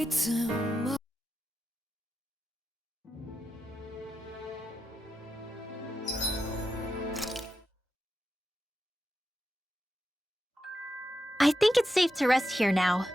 I think it's safe to rest here now.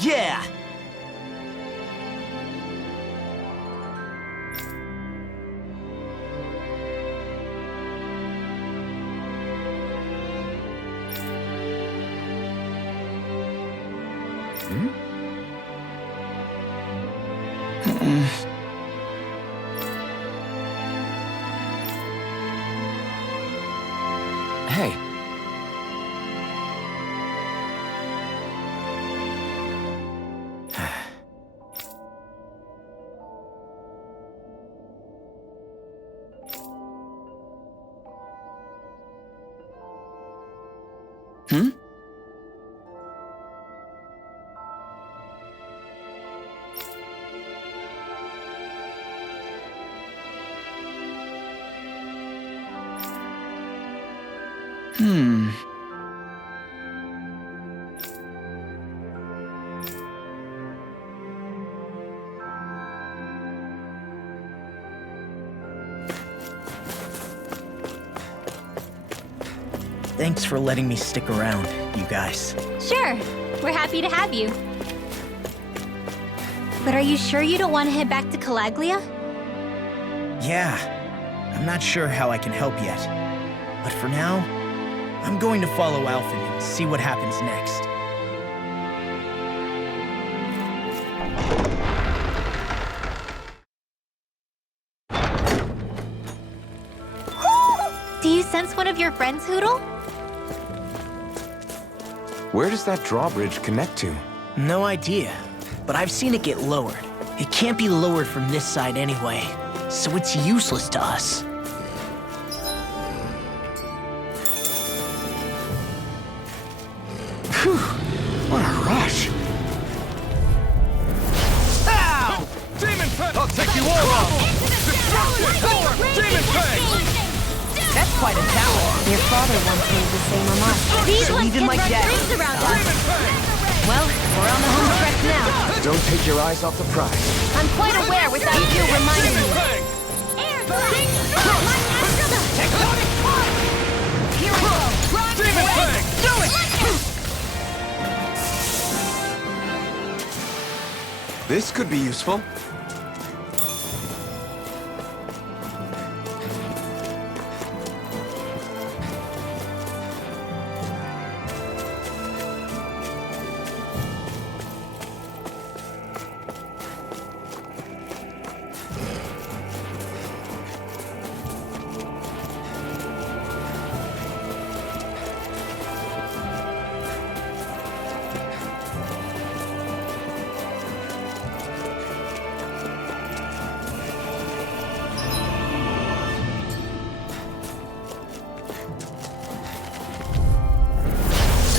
Yeah! Hey. Thanks for letting me stick around, you guys. Sure, we're happy to have you. But are you sure you don't want to head back to Calaglia? Yeah, I'm not sure how I can help yet. But for now, I'm going to follow Alphen and see what happens next. Do you sense one of your friends, Hootle? Where does that drawbridge connect to? No idea, but I've seen it get lowered. It can't be lowered from this side anyway, so it's useless to us. Phew! What a rush! Ow! Demon Fang! I'll take you all out! Destruction! Power! Demon Fang! That's quite a challenge. Your father once made the same remark. These So ones even can my run dad. rings around us. Demon Fang! Well, we're on the home stretch now. Don't take your eyes off the prize. I'm quite aware without you reminding Demon me. Fang! Air blast! Light after them! Tectonic punch! Here we go. Demon Fang! Do it! This could be useful.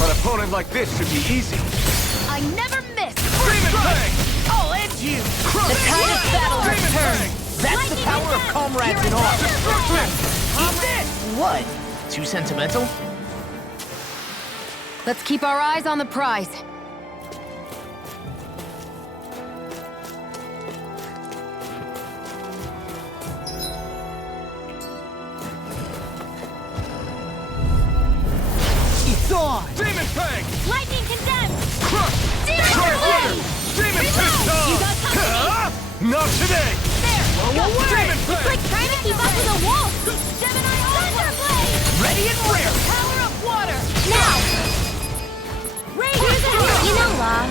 An opponent like this should be easy. I never miss. Demon Fang! I'll end you. The tide of battle has Demon turned. Fang! That's the power of comrades in arms. Destruction! Eat this. What? Too sentimental? Let's keep our eyes on the prize. It's on! Demon Fang! Lightning condemned! Crush! Demon Scorpion! Blade! Demon Reload! Pistol! You got company! Not today! There! Go Demon for it! It's Fang! like trying to keep up with a wolf! Gemini Thunderblade! Ready and rare! Power of water! Now! Here's a hint. You know, Law,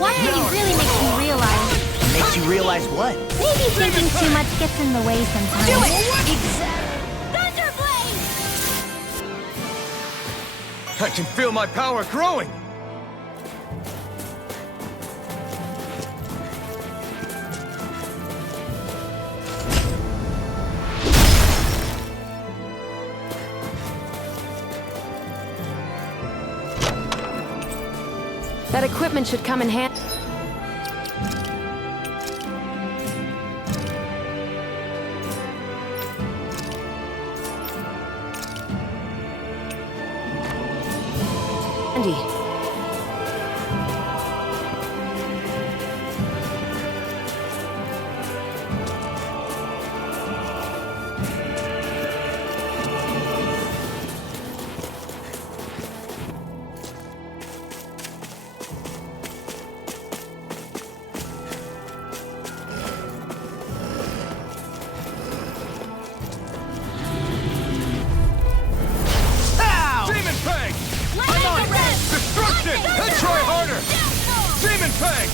watching you really makes me realize you realize what? Maybe thinking too much gets in the way sometimes. Do it! Thunderblade! I can feel my power growing! That equipment should come in handy.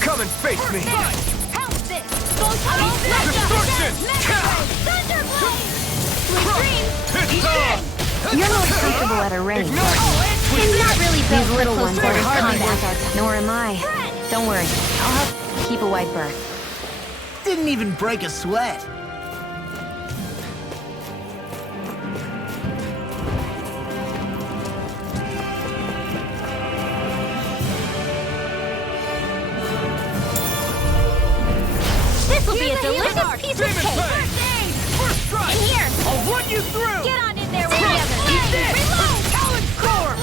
Come and face me! Help this! Destruction! You're most comfortable at a range. Ignite! I'm not really built These for little close ones are quarters hardly combat. worth our... Nor am I. Don't worry. I'll help keep a wide berth. Didn't even break a sweat. This will be a delicious piece of cake! First strike! In here! I'll run you through! Get on in there with the others! Reload! Talent core!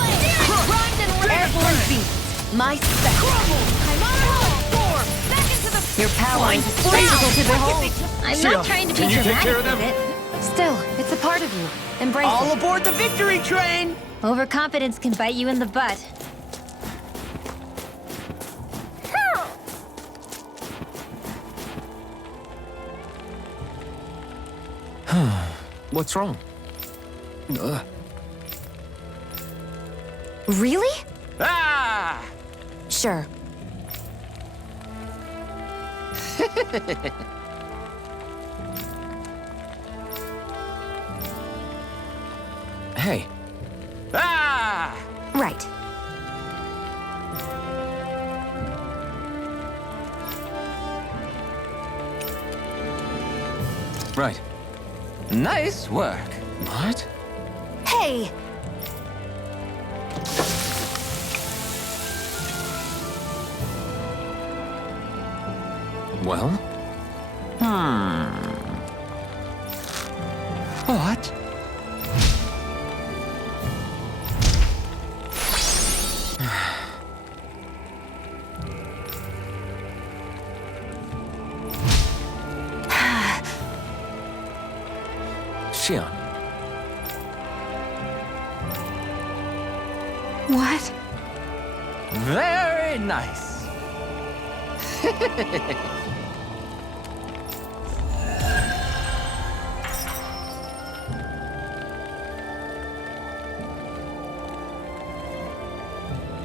Grind and rip! Airborne beast. My spec. I'm on a roll! Back into the... Your power is physical to behold. I'm Sia, not trying to be can you take dramatic care of them? with it. Still, it's a part of you. Embrace All it. aboard the victory train! Overconfidence can bite you in the butt. What's wrong? Really? Ah! Sure. Hey, Ah! Right. right. Nice work. What? Hey! Well? What? Xian. What? Very nice.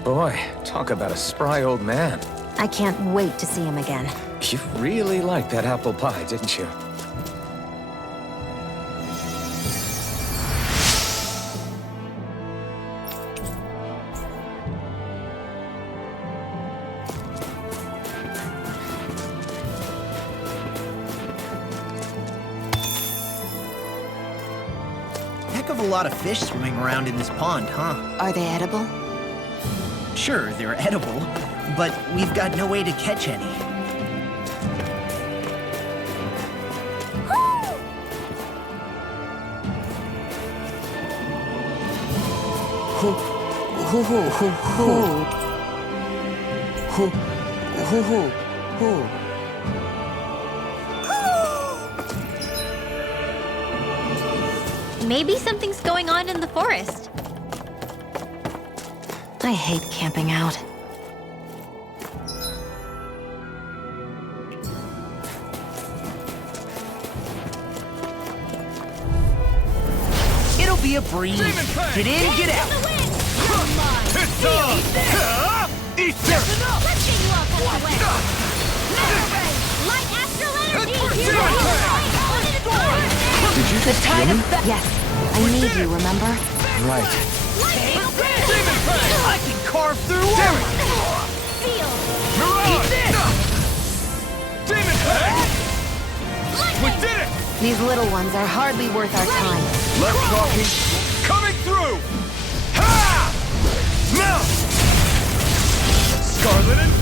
Boy, talk about a spry old man. I can't wait to see him again. You really liked that apple pie, didn't you? Heck of a lot of fish swimming around in this pond, huh? Are they edible? Sure, they're edible, but we've got no way to catch any. Hoo, hoo, hoo, hoo, hoo. Hoo, hoo, hoo, hoo. Maybe something's going on in the forest. I hate camping out. It'll be a breeze. Get in, get out. It's on! Eat this! Let's get you off on the way! Light The tide of Yes, I need you, remember? Right. I can carve through armor! Mirage! Demon Fang! We did it! These little ones are hardly worth our time. Left talking. Coming through! Ha! Now! Scarlet and...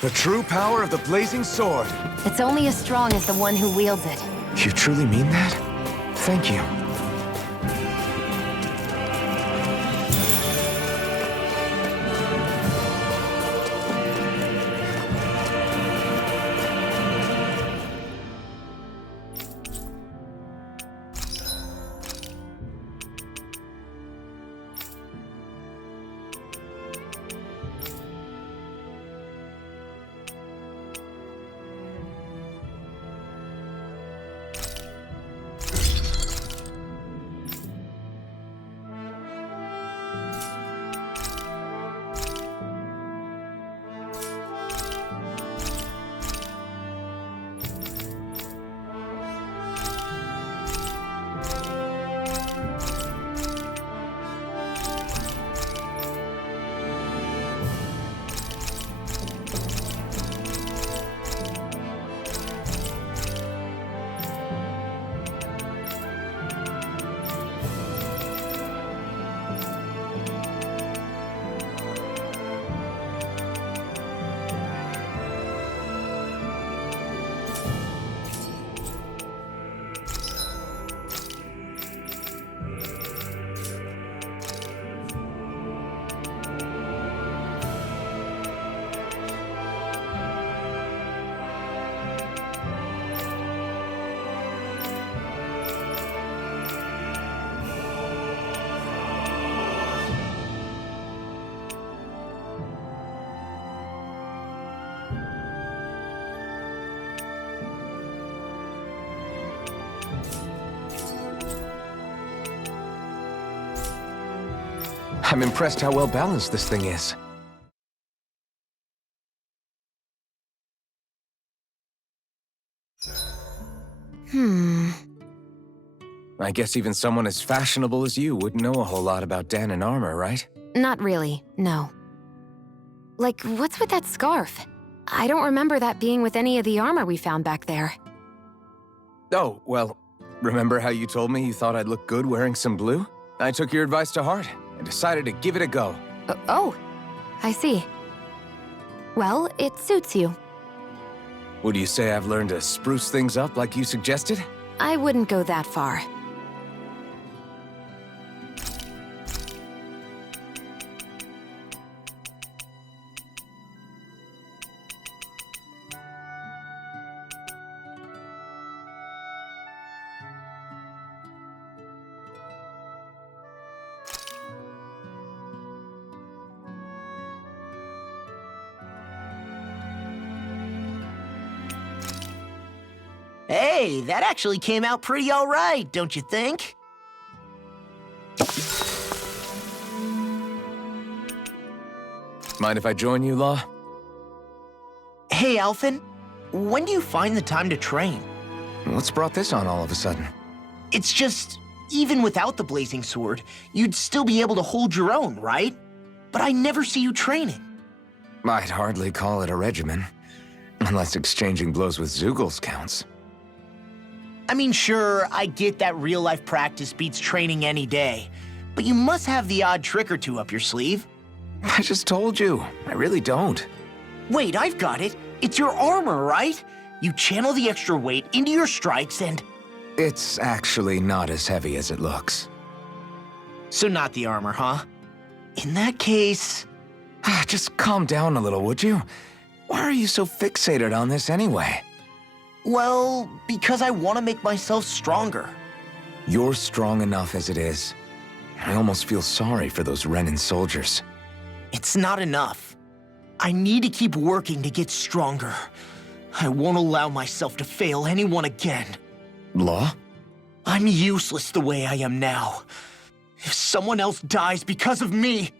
The true power of the blazing sword. It's only as strong as the one who wields it. You truly mean that? Thank you. I'm impressed how well balanced this thing is. I guess even someone as fashionable as you wouldn't know a whole lot about Dan and armor, right? Not really, no. Like, what's with that scarf? I don't remember that being with any of the armor we found back there. Oh, well, remember how you told me you thought I'd look good wearing some blue? I took your advice to heart and decided to give it a go. Oh, I see. Well, it suits you. Would you say I've learned to spruce things up like you suggested? I wouldn't go that far. Hey, that actually came out pretty all right, don't you think? Mind if I join you, Law? Hey, Alphen, when do you find the time to train? What's brought this on all of a sudden? It's just, even without the blazing sword, you'd still be able to hold your own, right? But I never see you training. I'd hardly call it a regimen. Unless exchanging blows with Zeugles counts. I mean, sure, I get that real-life practice beats training any day, but you must have the odd trick or two up your sleeve. I just told you, I really don't. Wait, I've got it. It's your armor, right? You channel the extra weight into your strikes and... It's actually not as heavy as it looks. So not the armor, huh? In that case... Just calm down a little, would you? Why are you so fixated on this anyway? Well, because I want to make myself stronger. You're strong enough as it is. I almost feel sorry for those Renan soldiers. It's not enough. I need to keep working to get stronger. I won't allow myself to fail anyone again. Law? I'm useless the way I am now. If someone else dies because of me...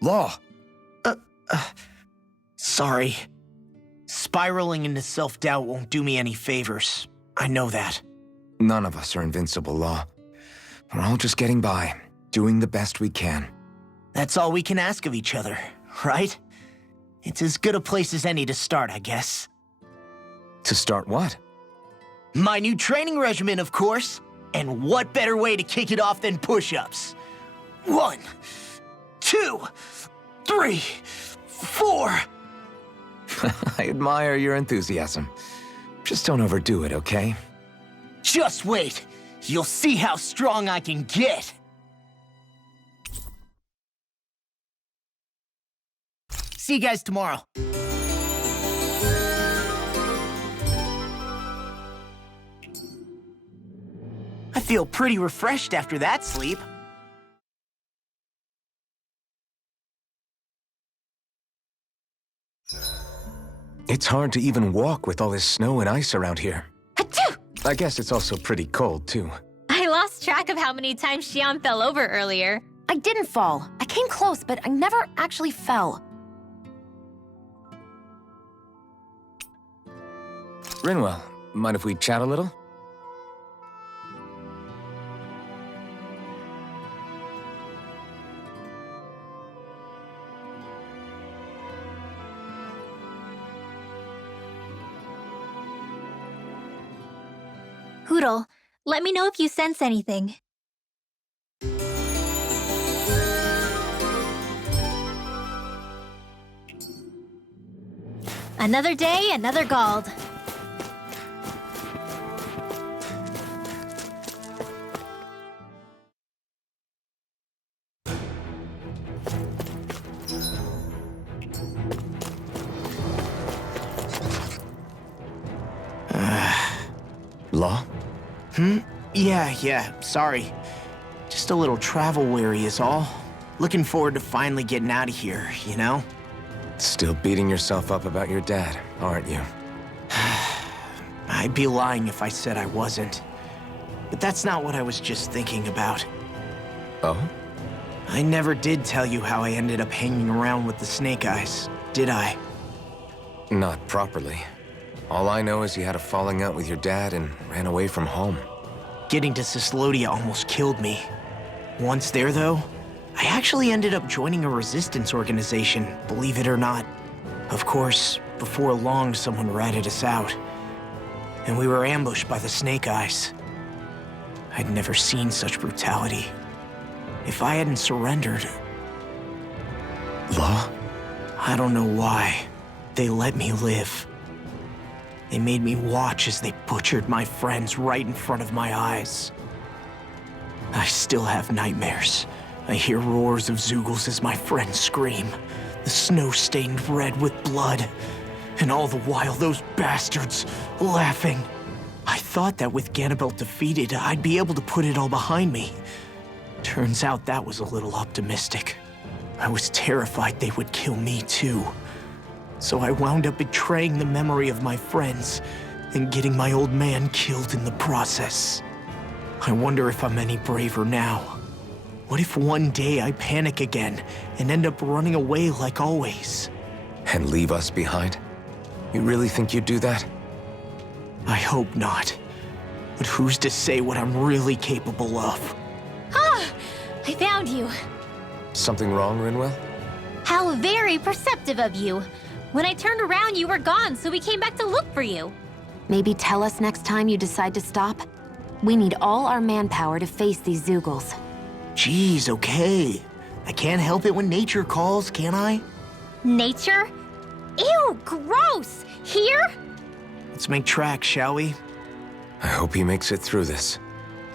Law! Sorry. Spiraling into self-doubt won't do me any favors. I know that. None of us are invincible, Law. We're all just getting by, doing the best we can. That's all we can ask of each other, right? It's as good a place as any to start, I guess. To start what? My new training regimen, of course. And what better way to kick it off than push-ups? 1, 2, 3, 4. I admire your enthusiasm. Just don't overdo it, okay? Just wait. You'll see how strong I can get. See you guys tomorrow. I feel pretty refreshed after that sleep. It's hard to even walk with all this snow and ice around here. Achoo! I guess it's also pretty cold, too. I lost track of how many times Xian fell over earlier. I didn't fall. I came close, but I never actually fell. Rinwell, mind if we chat a little? Hootle, let me know if you sense anything. Another day, another Gald. Law? Yeah, sorry. Just a little travel weary is all. Looking forward to finally getting out of here, you know? Still beating yourself up about your dad, aren't you? I'd be lying if I said I wasn't. But that's not what I was just thinking about. Oh? I never did tell you how I ended up hanging around with the Snake Eyes, did I? Not properly. All I know is you had a falling out with your dad and ran away from home. Getting to Cislodia almost killed me. Once there, though, I actually ended up joining a resistance organization, believe it or not. Of course, before long, someone ratted us out. And we were ambushed by the Snake Eyes. I'd never seen such brutality. If I hadn't surrendered... Law? I don't know why. They let me live. They made me watch as they butchered my friends right in front of my eyes. I still have nightmares. I hear roars of Zeugles as my friends scream, the snow stained red with blood, and all the while those bastards laughing. I thought that with Ganabelt defeated, I'd be able to put it all behind me. Turns out that was a little optimistic. I was terrified they would kill me too. So I wound up betraying the memory of my friends and getting my old man killed in the process. I wonder if I'm any braver now. What if one day I panic again and end up running away like always? And leave us behind? You really think you'd do that? I hope not. But who's to say what I'm really capable of? Ah! I found you. Something wrong, Rinwell? How very perceptive of you. When I turned around, you were gone, so we came back to look for you. Maybe tell us next time you decide to stop? We need all our manpower to face these Zeugles. Geez, okay. I can't help it when nature calls, can I? Nature? Ew, gross! Here? Let's make tracks, shall we? I hope he makes it through this.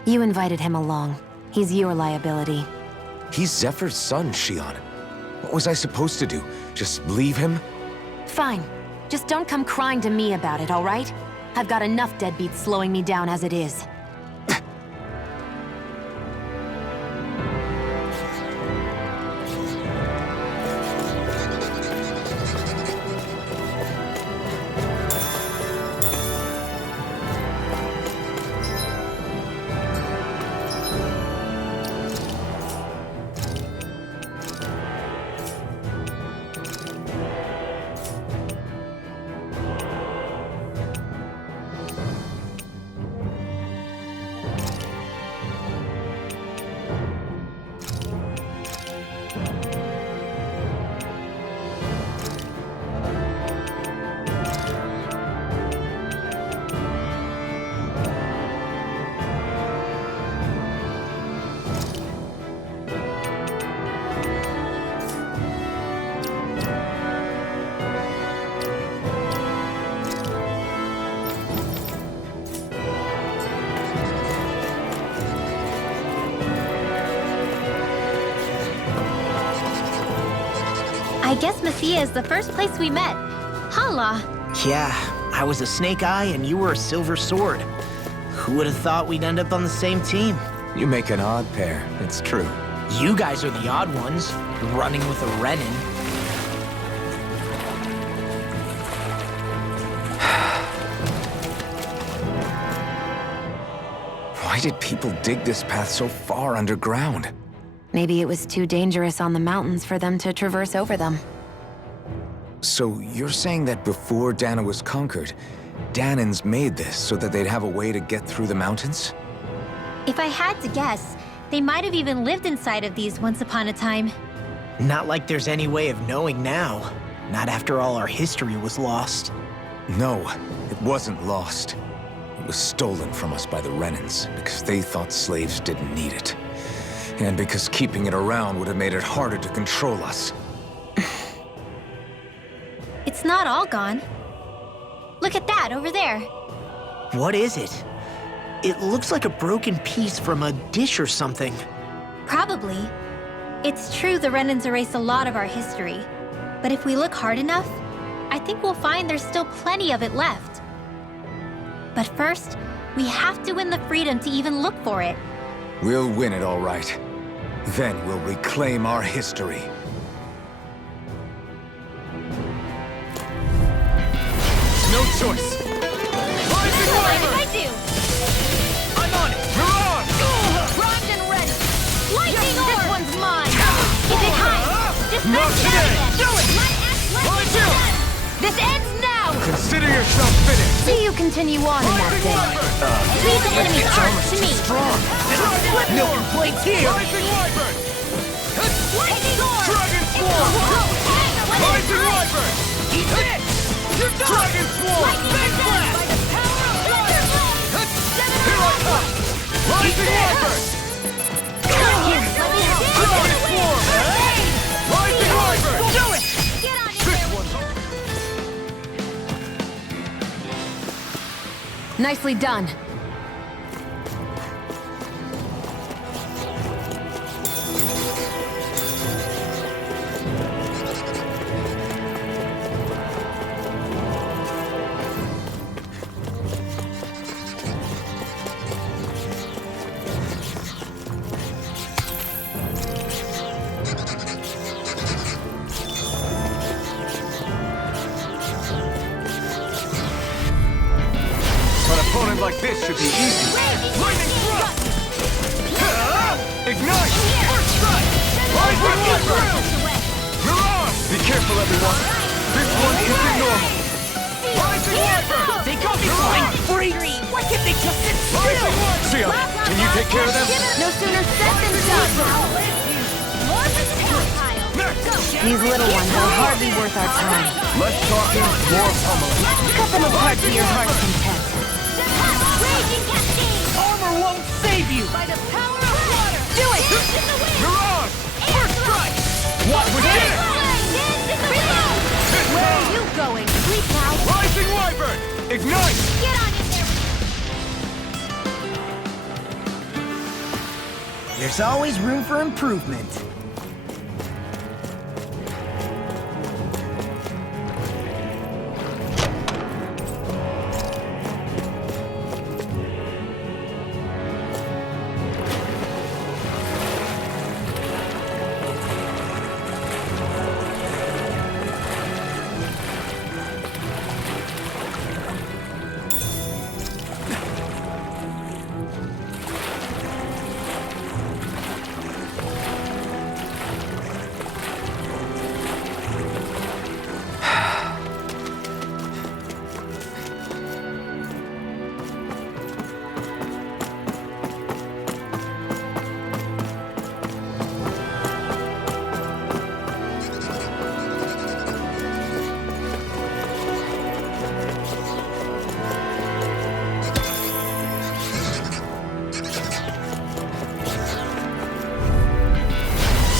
You invited him along. He's your liability. He's Zephyr's son, Xian. What was I supposed to do? Just leave him? Fine. Just don't come crying to me about it, all right? I've got enough deadbeats slowing me down as it is. I guess Messiah is the first place we met. Hala. Yeah, I was a snake eye and you were a silver sword. Who would have thought we'd end up on the same team? You make an odd pair, it's true. You guys are the odd ones, running with a Renin. Why did people dig this path so far underground? Maybe it was too dangerous on the mountains for them to traverse over them. So you're saying that before Dana was conquered, Danans made this so that they'd have a way to get through the mountains? If I had to guess, they might have even lived inside of these once upon a time. Not like there's any way of knowing now. Not after all our history was lost. No, it wasn't lost. It was stolen from us by the Renans because they thought slaves didn't need it. And because keeping it around would have made it harder to control us. It's not all gone. Look at that over there. What is it? It looks like a broken piece from a dish or something. Probably. It's true the Renans erased a lot of our history. But if we look hard enough, I think we'll find there's still plenty of it left. But first, we have to win the freedom to even look for it. We'll win it all right. Then we'll reclaim our history. No choice. Rising What did Wyvern! I do? I'm on it! Mirage! Primed and ready. Lightning This orb! one's mine. Is it high? Just Not smash it today! down Do it! again. This ends now. Consider yourself finished! See you continue on in that Rising day. Wyvern! Leave the enemy's arms to me. Milk and plates here! Rising Wyvern! Lightning orb. Dragon Swarm! Rising Wyvern! Eat this. Dragon Swarm! Big blast! By the power of water. Here I come! Rising Wyvern! Dragon Swarm! Rising Wyvern! Do it. Get on in there. Nicely done. An opponent like this should be easy. Lightning thrust! Ignite! First strike! Rising Wyvern! Mirage! Be careful, everyone. This one isn't normal. Rising Wyvern! They got me flying free! Why can't they just sit Rising still? Wyvern! Sia, can you take care of them? No sooner said than done. These little ones are hardly worth our time. Less talking, more pummeling. Cut them apart to your heart's content. Armor won't save you! By the power of water. Do it! Mirage! First strike! What was it? Where are you going? Sleep now. Rising Wyvern! Ignite! Get on in there. There's always room for improvement.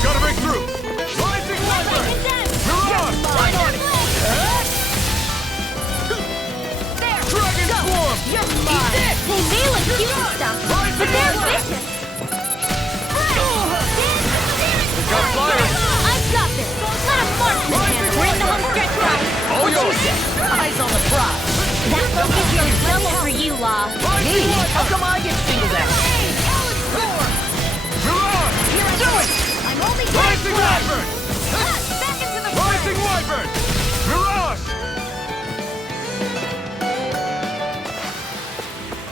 Gotta break through! Rising Wyvern! Mirage! Right on it! Dragon Swarm! You're mine. They may look cute and stuff, but they're vicious. Got fire! I've got this. Let him march.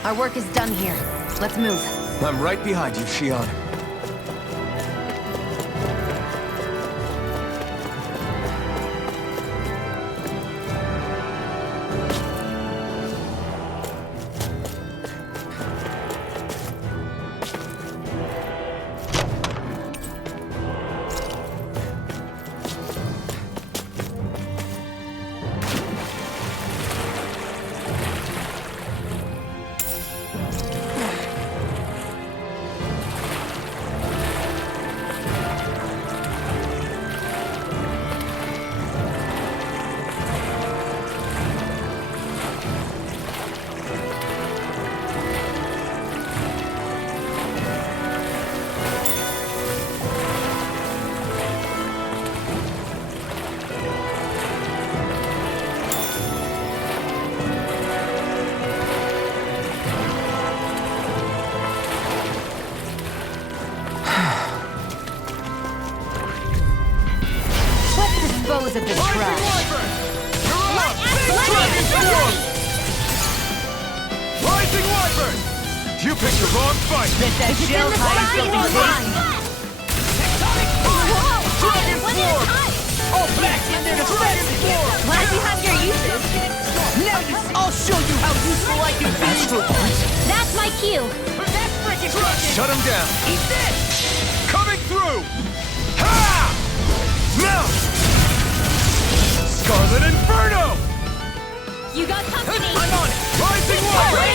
Our work is done here. Let's move. I'm right behind you, Shion. Dispose of this trash. Rising Wyvern! You picked the wrong fight! Bet that shell hides something big. Dragon Form! All back in their defense! Lag behind your uses. Now I'll show you how useful I can be. That's my cue. That's freaking Shut him down! Eat this! Coming through! Ha! Now! Scarlet Inferno! You got company. I'm on it! Rising Wyvern!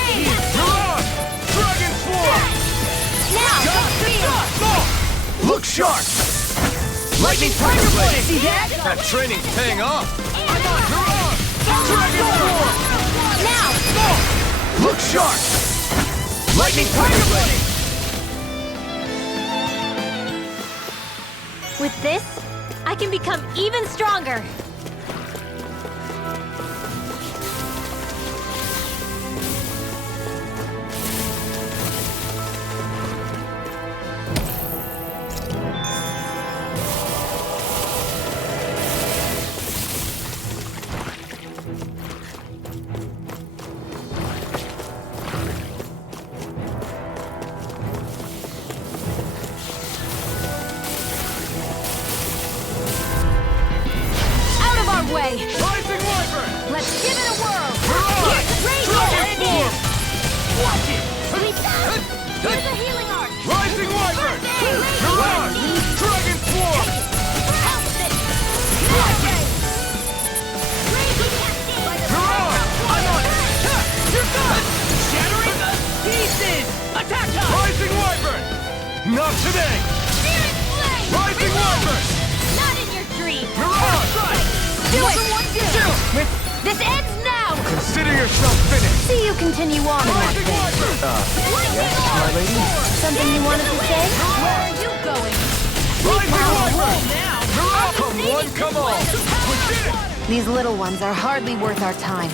You're on! Dragon Form! Now, Look sharp! Lightning Tiger Blade! See that? That training's paying off! I'm on! You're on! Dragon Form! now. Look sharp! Lightning Tiger Blade! With this, I can become even stronger. Way. Rising Wyvern! Let's give it a whirl. Dragon Form! Watch it! Here's a healing arc. Rising Wyvern! You're on! Dragon Form! You're on! I'm on it! You're good! Shattering the pieces! Attack time! Rising Wyvern! Not today! Rising Wyvern! Not in your dream. You're on! Do it. This ends now. Consider yourself finished! See you continue on in that Rising thing. Wyvern! Yes, my lady? Something you wanted to say? Where are you going? Rising Wyvern! Now! You're on! Come one, come all! We did it! These little ones are hardly worth our time.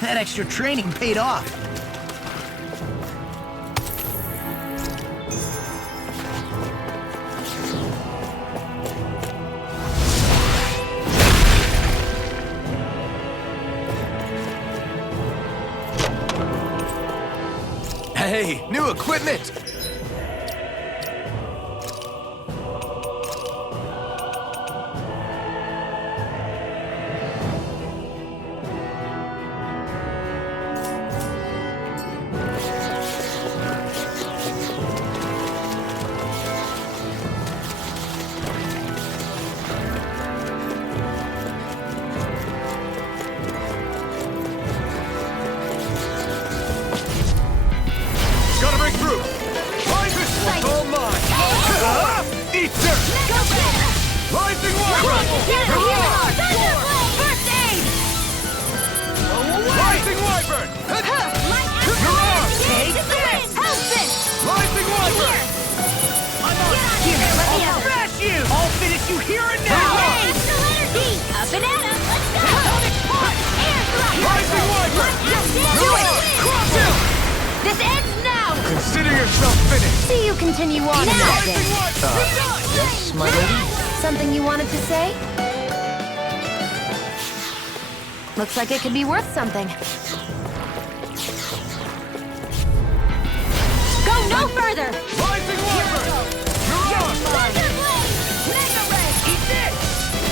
That extra training paid off. Hey, new equipment! Gotta break through! Rising Form! All mine! Eat dirt! Rising Wyvern! You're on! First aid. Rising Wyvern! You're on! Take this. Help this. Rising Wyvern! I'm on it! Here, let me I'll out. smash you! I'll finish you here and now! Astral energy. A banana. Let's go. Air thrust. Rising Wyvern! You're on! This ends now. Consider yourself finished! See you continue on in that Rising thing. Wyvern! Yes, my lady? Something you wanted to say? Looks like it could be worth something. Go no further! Rising Wyvern! You're on! Thunder Blade! Mega Ray! Eat this!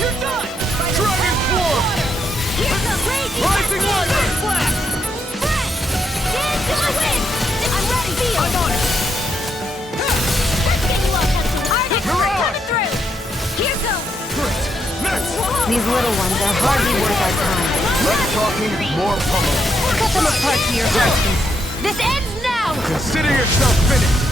You're done! Dragon Form! Here's the raging Rising Wyvern! Blast! Fresh! Dance to the wind! I'm ready! Feel! I'm on it! Let's get you all penciled. Arctic You're on! coming through! Here goes! Great! Next! These little ones are hardly worth our time. Less talking, more pummeling. Cut them apart to your heart's content. This ends now! Consider yourself finished!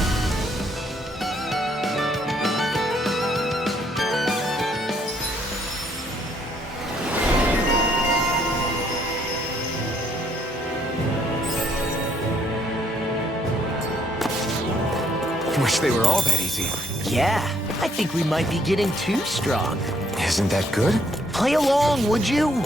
Wish they were all that easy. Yeah, I think we might be getting too strong. Isn't that good? Play along, would you?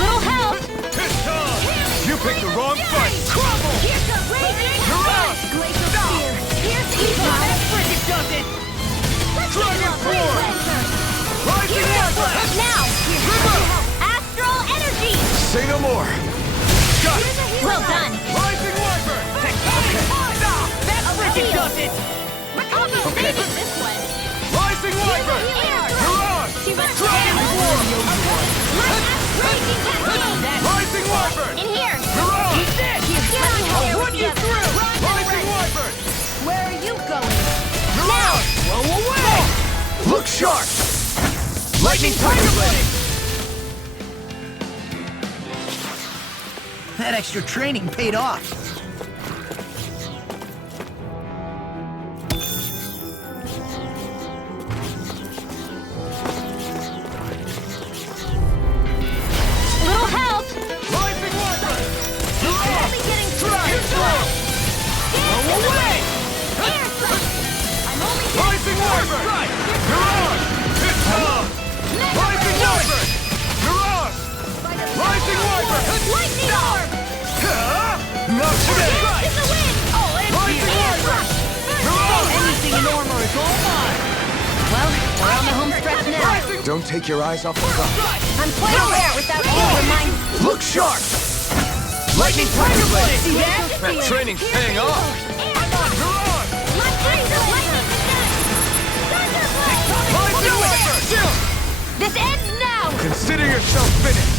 Little help! It's time! You picked the wrong fight! Crumble! Here's the raging You're on! Glacial Spear! Here's Evo! That freaking does it! Dragon Form! Rising Wyvern! Now! River! Astral energy! Say no more! Got it! Well done! Rising Wyvern! That freaking does it! Okay. This one! Rising Wyvern! You're on! Dragon Form! Rising Wyvern! In here! You're on! Get on I'll run you through! Rising Wyvern! Where are you going? You're on! Blow away! Look sharp! Lightning Tiger Blade! That extra training paid off. Little help! Rising Wyvern! You're on! Only getting Dragon Form! Blow away! I'm only Rising Wyvern! You're on! It's time! Rising Wyvern! You're on! Rising Wyvern! lightning orb! Not today! In the wind! Rising Wyvern! You're on! Anything in armor is all mine. Well, we're on the home stretch now. Rising... Don't take your eyes off the prize. I'm quite aware without being reminded. Look sharp! Lightning Tiger Blade! See that? That training's paying off! You're on! Rising Wyvern! This ends now! Consider yourself finished!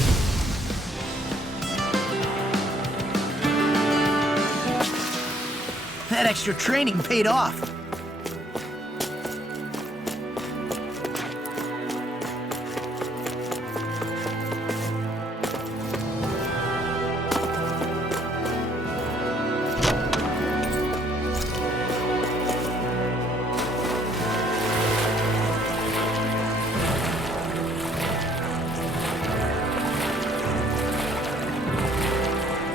That extra training paid off.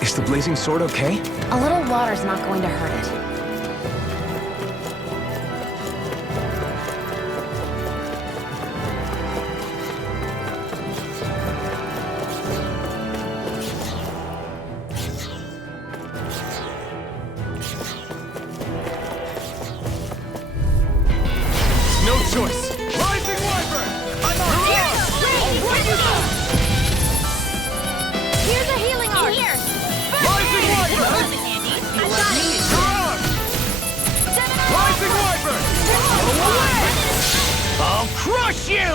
Is the blazing sword okay? A little water's not going to hurt it. No choice! Rising Wyvern! I'm on! Here's a healing arc! Here! Rising Wyvern! I got it! You're on! Rising Wyvern! I'll crush you!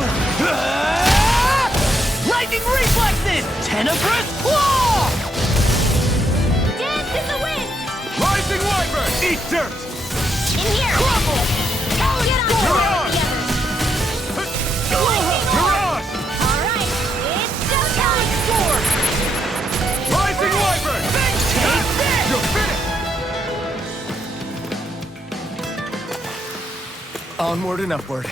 Lightning reflexes! Tenebrous claw! Dance in the wind! Rising Wyvern! Eat dirt! In here! Crumble! Get on! You're on! Lightning You're orb! on! Alright, it's just time! Sword! Rising Wyvern! Take this! You're finished! Onward and upward.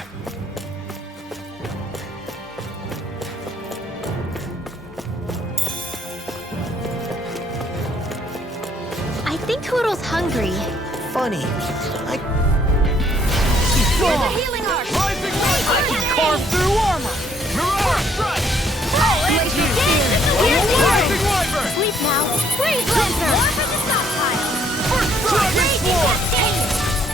I think Toodle's hungry. Funny. Here's a healing arc. Rising I can carve through armor. Mirage strike! Blaze you fear. Rising wyvern! Sleep now. Freeze Lancer! More for the stockpile. Dragon swarm!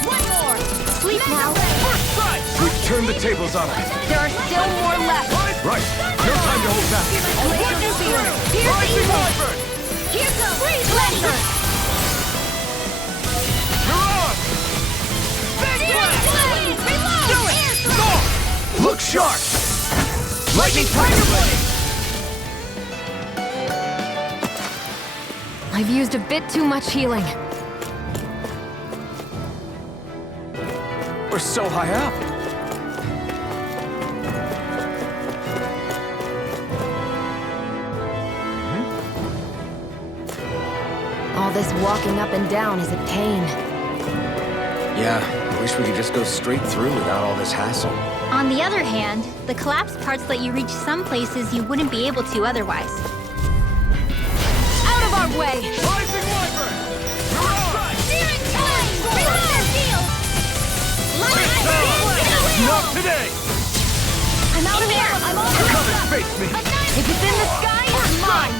One more. Sleep now. First strike! We've turned the tables on her. There are still more left. Right. No time to hold back. Laser spear. Here's the Rising evil. wyvern! Here goes. Freeze Lancer. Mirage! Blaze. Reload. Do it! Go! Look sharp! Lightning tiger blade! I've used a bit too much healing. We're so high up. All this walking up and down is a pain. Yeah, I wish we could just go straight through without all this hassle. On the other hand, the collapsed parts let you reach some places you wouldn't be able to otherwise. Out of our way. Rising wyvern! Mirage! Searing flame. Reload their shield. Not today! I'm out of here. I'm all Come and face me! If it's in the sky, it's mine.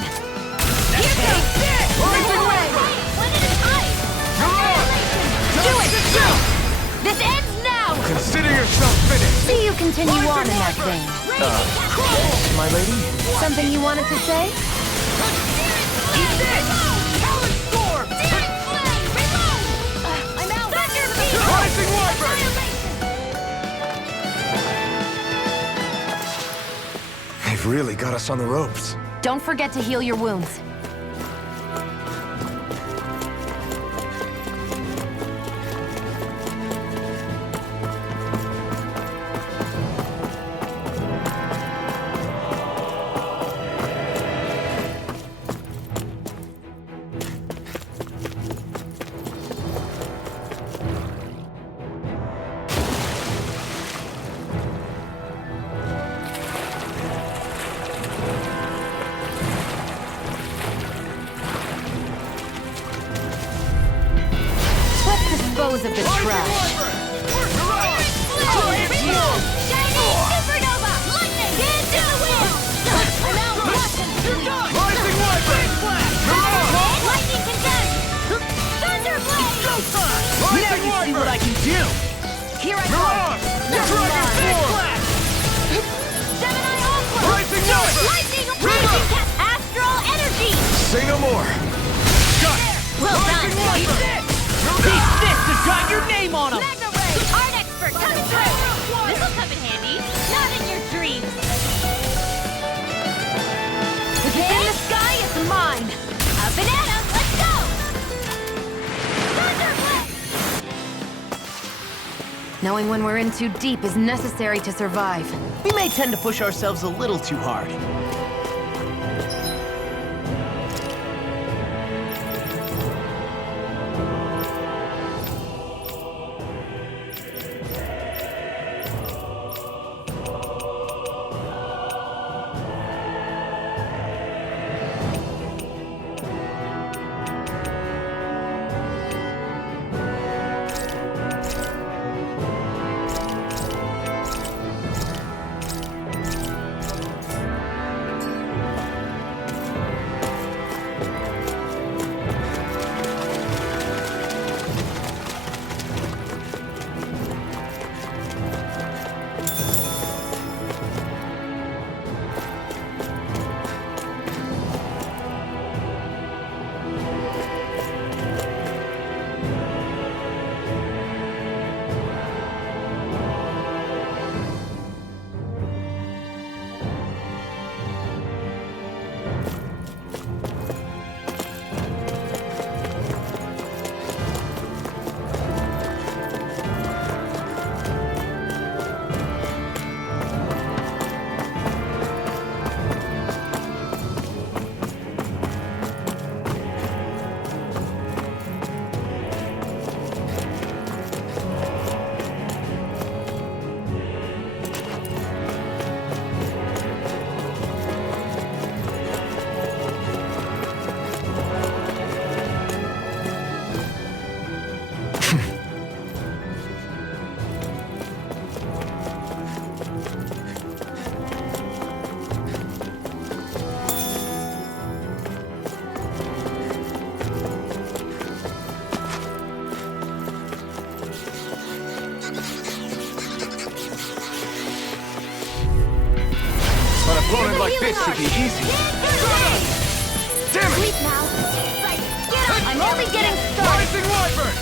Here goes this. Rising Away. wyvern! When it is ice. Do it. This ends now. Consider yourself finished! See you continue on in that vein. My lady? Something you wanted to say? Eat this. Talon storm. Searing flame. Reload. I'm out. Thunder beam. Rising wyvern! They've really got us on the ropes. Don't forget to heal your wounds. Dispose of the trash. Now you see what I can do! Here I come! Lightning! Astral energy! Say no more! Well done! These fists have got your name on them! Magna Ray! Art expert coming through! This'll come in handy. Not in your dreams! If it's in the sky, it's mine! A banana! Let's go! Thunderblade! Knowing when we're in too deep is necessary to survive. We may tend to push ourselves a little too hard. This should be easy. Damn it! Sleep now. I'm only getting started. Rising Wyvern!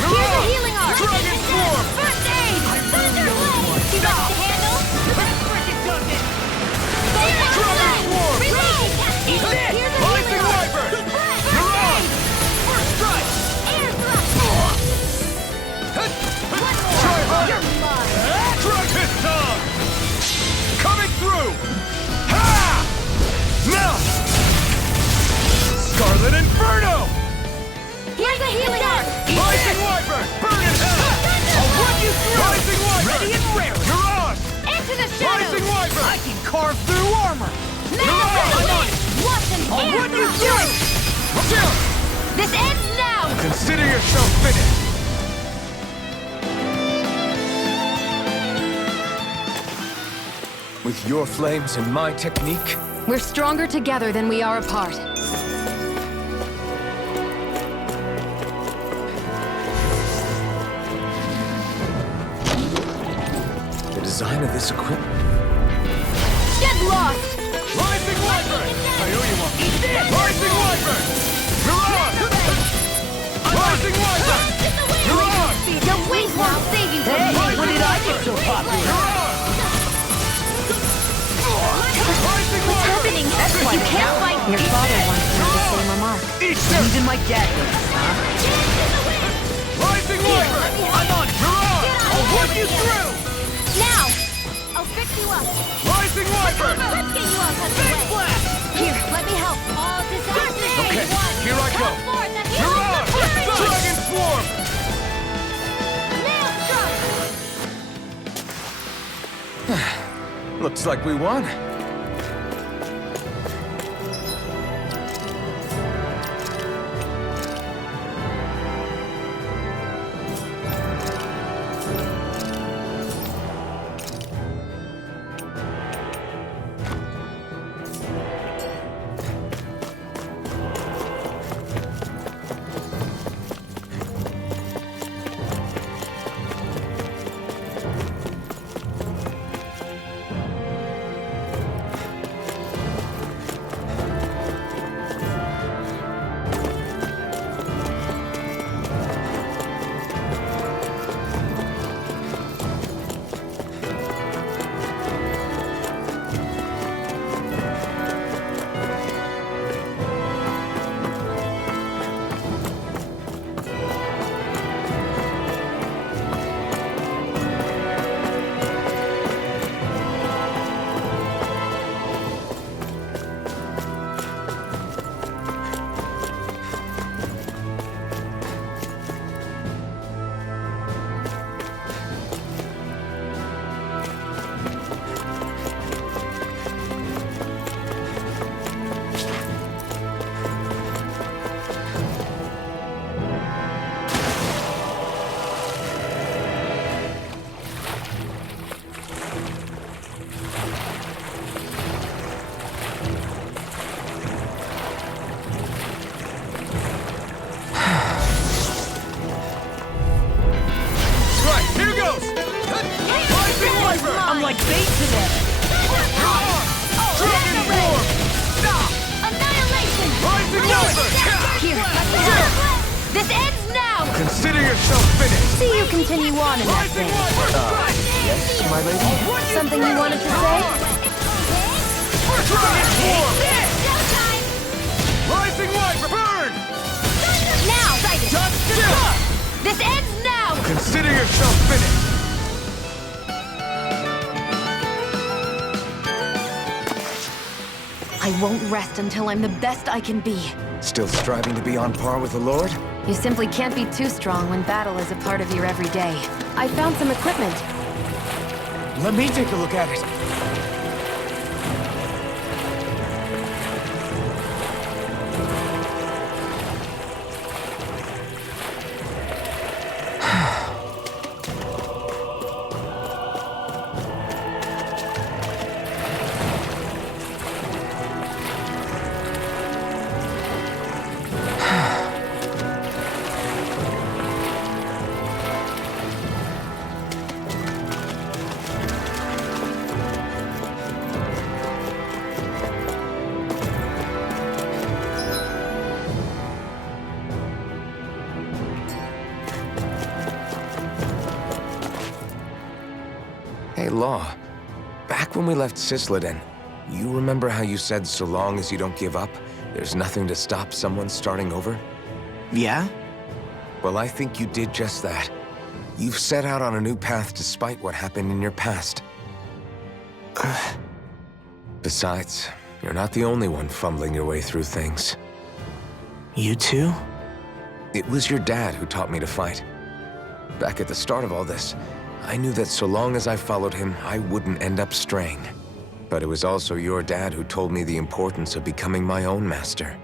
Here's a healing arc. Dragon Swarm! First aid. Thunder Blade. You ready to handle? Dragon Swarm! Release. Eat this! Here's a Rising healing arc. Wyvern! You're on! First strike! Air thrust. Try harder! You're mine. Dragon Tongue! Coming through! Ha! Now! Scarlet Inferno! Here's a healing arc. Rising Wyvern! Burn in hell! I'll run you through. Rising Wyvern! Ready and raring. You're on! Into the Rising shadows. Wyvern! I can carve through armor. Watch him. I'll Air run you thrust. through. Chill! This ends now. Consider yourself finished! With your flames and my technique, We're stronger together than we are apart. The design of this equipment. Get lost. Rising Wyvern! I owe you one. Rising Wyvern! You're on! Rising Wyvern! You're on! Your wings won't save you from Hey, mine. when did I get so popular? You're on! Rising What's Wyvern! happening? Quite You a can't talent. fight. Your father once made the same remark. Each step! Even my dad knows, huh? Rising Wyvern! I'm on. You're on! I'll run you through. Now. I'll fix you up. Rising Wyvern! Let's get you out of the way. Here, let me help. All disasters. Okay, here I go. Come forth and You're heal on! the fury. Dragon Swarm! Nail strike. Looks like we won. Right, here goes! Rising Wyvern! I'm like bait to them. Dragon Swarm! Annihilation. Rising Wyvern! Here, let me help. This ends now. Consider yourself finished! See you continue on in that Rising vein. Wyvern! Yes, my lady? Something you wanted to say? Dragon Swarm! Showtime. Rising Wyvern! Burn! Now. Chill! This ends now. Consider yourself finished! I won't rest until I'm the best I can be. Still striving to be on par with the Lord? You simply can't be too strong when battle is a part of your everyday. I found some equipment. Let me take a look at it. Hey, Law. Back when we left Cisleden, you remember how you said so long as you don't give up, there's nothing to stop someone starting over? Yeah? Well, I think you did just that. You've set out on a new path despite what happened in your past. Besides, you're not the only one fumbling your way through things. You too? It was your dad who taught me to fight. Back at the start of all this, I knew that so long as I followed him, I wouldn't end up straying. But it was also your dad who told me the importance of becoming my own master,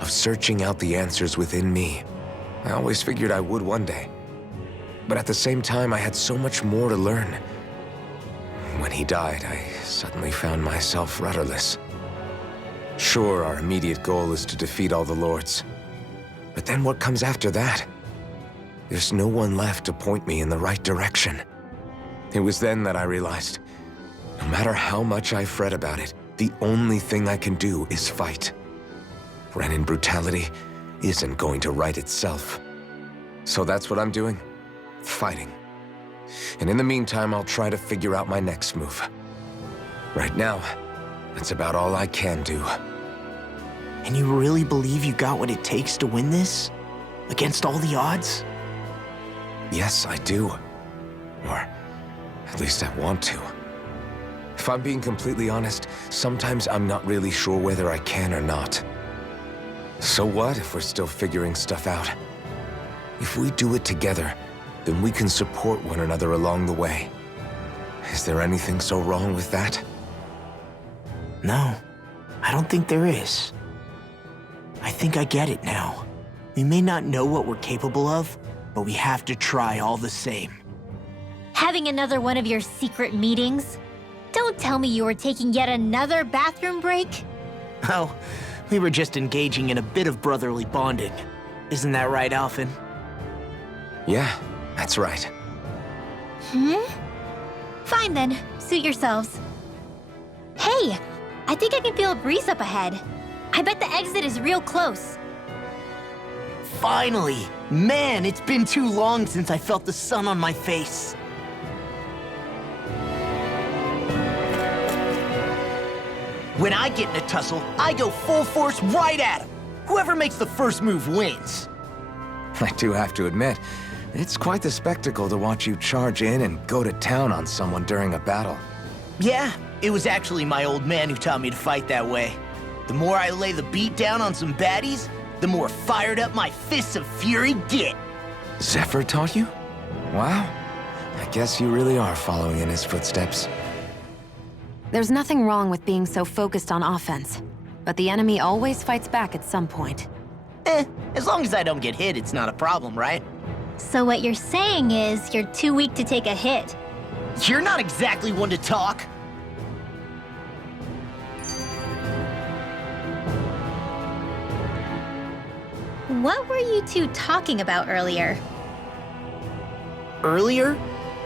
of searching out the answers within me. I always figured I would one day. But at the same time, I had so much more to learn. When he died, I suddenly found myself rudderless. Sure, our immediate goal is to defeat all the lords. But then what comes after that? There's no one left to point me in the right direction. It was then that I realized, no matter how much I fret about it, the only thing I can do is fight. Renin brutality isn't going to right itself. So that's what I'm doing. Fighting. And in the meantime, I'll try to figure out my next move. Right now, that's about all I can do. And you really believe you got what it takes to win this? Against all the odds? Yes, I do. Or at least I want to. If I'm being completely honest, sometimes I'm not really sure whether I can or not. So what if we're still figuring stuff out? If we do it together, then we can support one another along the way. Is there anything so wrong with that? No, I don't think there is. I think I get it now. We may not know what we're capable of, but we have to try all the same. Having another one of your secret meetings? Don't tell me you were taking yet another bathroom break? Oh, we were just engaging in a bit of brotherly bonding. Isn't that right, Alphen? Yeah, that's right. Fine then, suit yourselves. Hey, I think I can feel a breeze up ahead. I bet the exit is real close. Finally! Man, it's been too long since I felt the sun on my face. When I get in a tussle, I go full force right at him. Whoever makes the first move wins. I do have to admit, it's quite the spectacle to watch you charge in and go to town on someone during a battle. Yeah, it was actually my old man who taught me to fight that way. The more I lay the beat down on some baddies, the more fired up my fists of fury get. Zephyr taught you? Wow. I guess you really are following in his footsteps. There's nothing wrong with being so focused on offense, but the enemy always fights back at some point. As long as I don't get hit, it's not a problem, right? So what you're saying is you're too weak to take a hit. You're not exactly one to talk. What were you two talking about earlier? Earlier?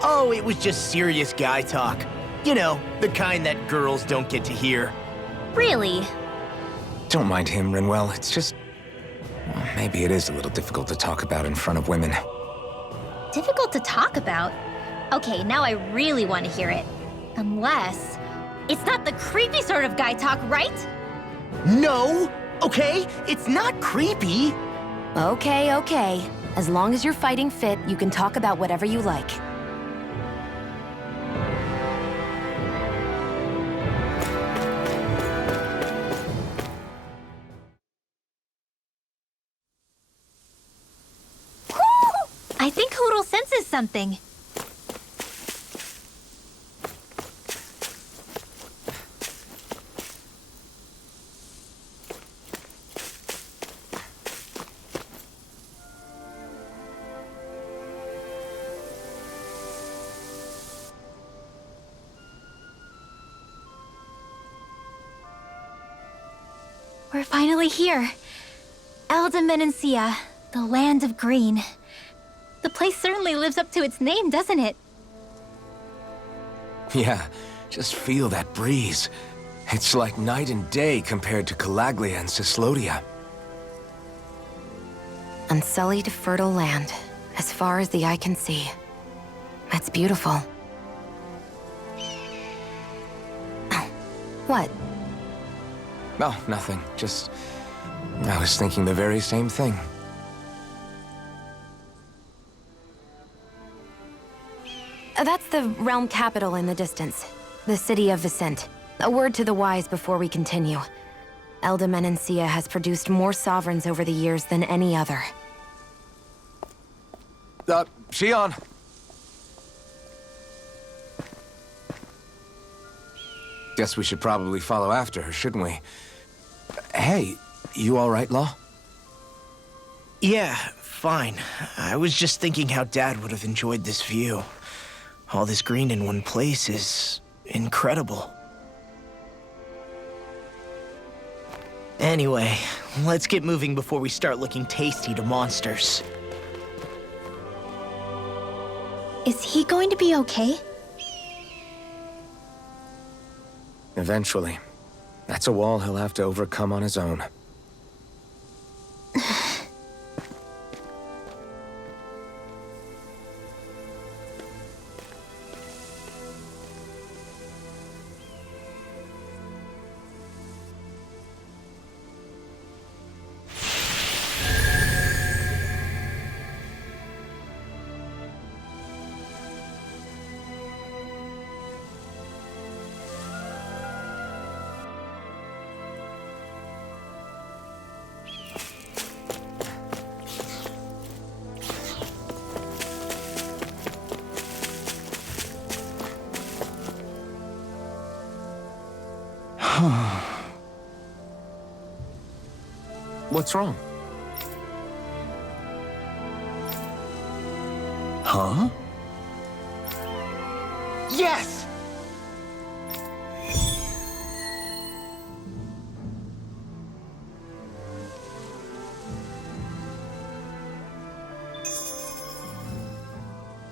Oh, it was just serious guy talk. You know, the kind that girls don't get to hear. Really? Don't mind him, Rinwell. It's just... well, maybe it is a little difficult to talk about in front of women. Difficult to talk about? Okay, now I really want to hear it. Unless... it's not the creepy sort of guy talk, right? No! Okay, it's not creepy. Okay, okay. As long as you're fighting fit, you can talk about whatever you like. I think Hoodle senses something. We're finally here. Elda, the land of green. The place certainly lives up to its name, doesn't it? Yeah, just feel that breeze. It's like night and day compared to Calaglia and Cyslodia. Unsullied, fertile land, as far as the eye can see. That's beautiful. What? Oh, nothing. Just... I was thinking the very same thing. That's the realm capital in the distance. The city of Vicent. A word to the wise before we continue. Elda Menancia has produced more sovereigns over the years than any other. Shion! Guess we should probably follow after her, shouldn't we? Hey, you all right, Law? Yeah, fine. I was just thinking how Dad would have enjoyed this view. All this green in one place is incredible. Anyway, let's get moving before we start looking tasty to monsters. Is he going to be okay? Eventually. That's a wall he'll have to overcome on his own. What's wrong? Huh? Yes!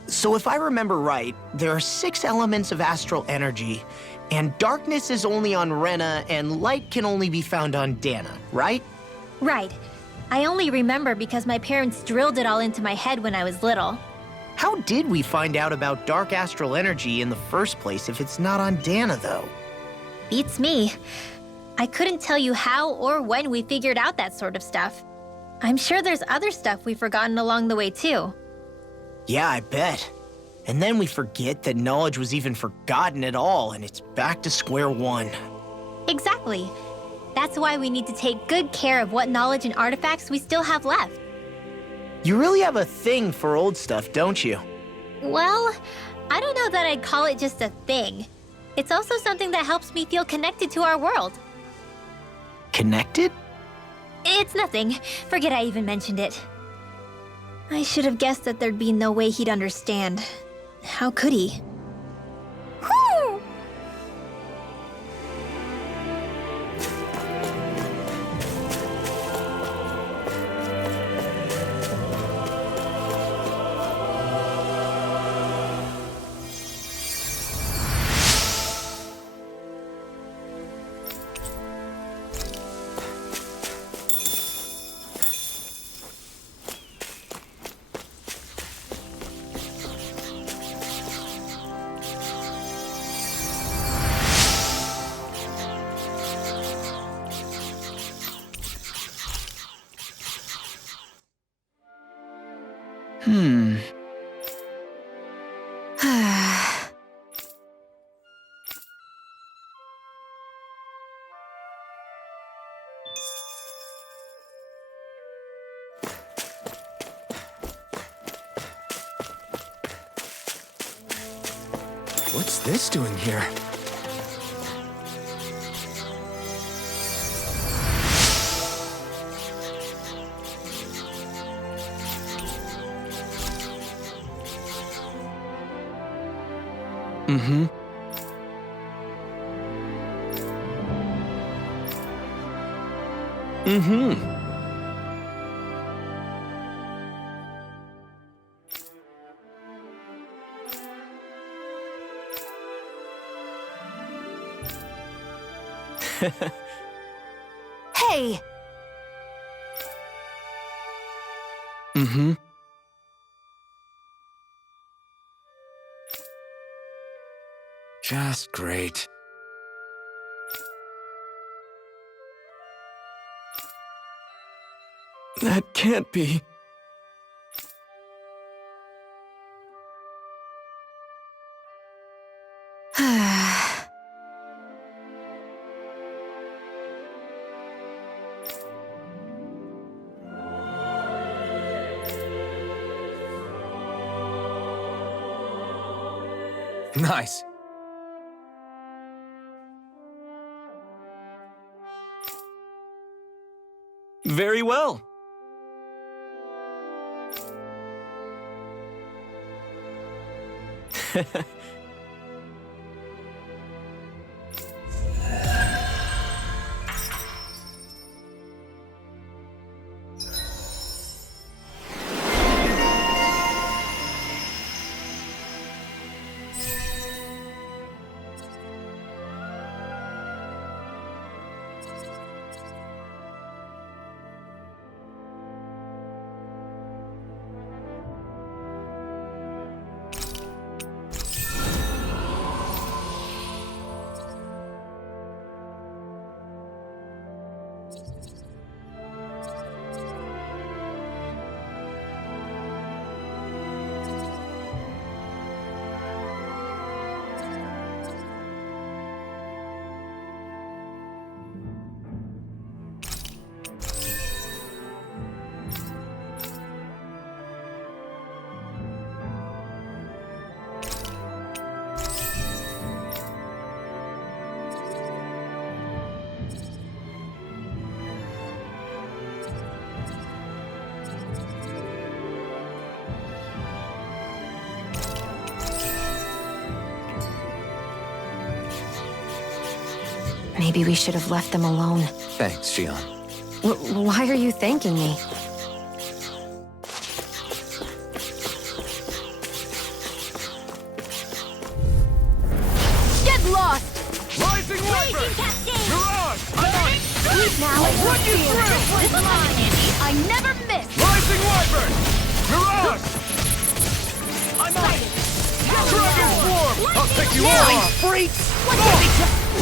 So if I remember right, there are 6 elements of astral energy, and darkness is only on Rena, and light can only be found on Dana, right? Right. I only remember because my parents drilled it all into my head when I was little. How did we find out about dark astral energy in the first place if it's not on Dana, though? Beats me. I couldn't tell you how or when we figured out that sort of stuff. I'm sure there's other stuff we've forgotten along the way, too. Yeah, I bet. And then we forget that knowledge was even forgotten at all, and it's back to square one. Exactly. That's why we need to take good care of what knowledge and artifacts we still have left. You really have a thing for old stuff, don't you? Well, I don't know that I'd call it just a thing. It's also something that helps me feel connected to our world. Connected? It's nothing. Forget I even mentioned it. I should have guessed that there'd be no way he'd understand. How could he? Whew! What's this doing here? Mm-hmm. Mm-hmm. Hey! Mm-hmm. Just great. That can't be. Nice. Very well. Maybe we should have left them alone. Thanks, Xion. Why are you thanking me? Get lost! Rising Wyvern! Mirage! I'm on it! Sleep now and run you through! This is mine, Andy! I never miss! Rising Wyvern! Mirage! I'm on it! Dragon Swarm! I'll take you all off! Freaks!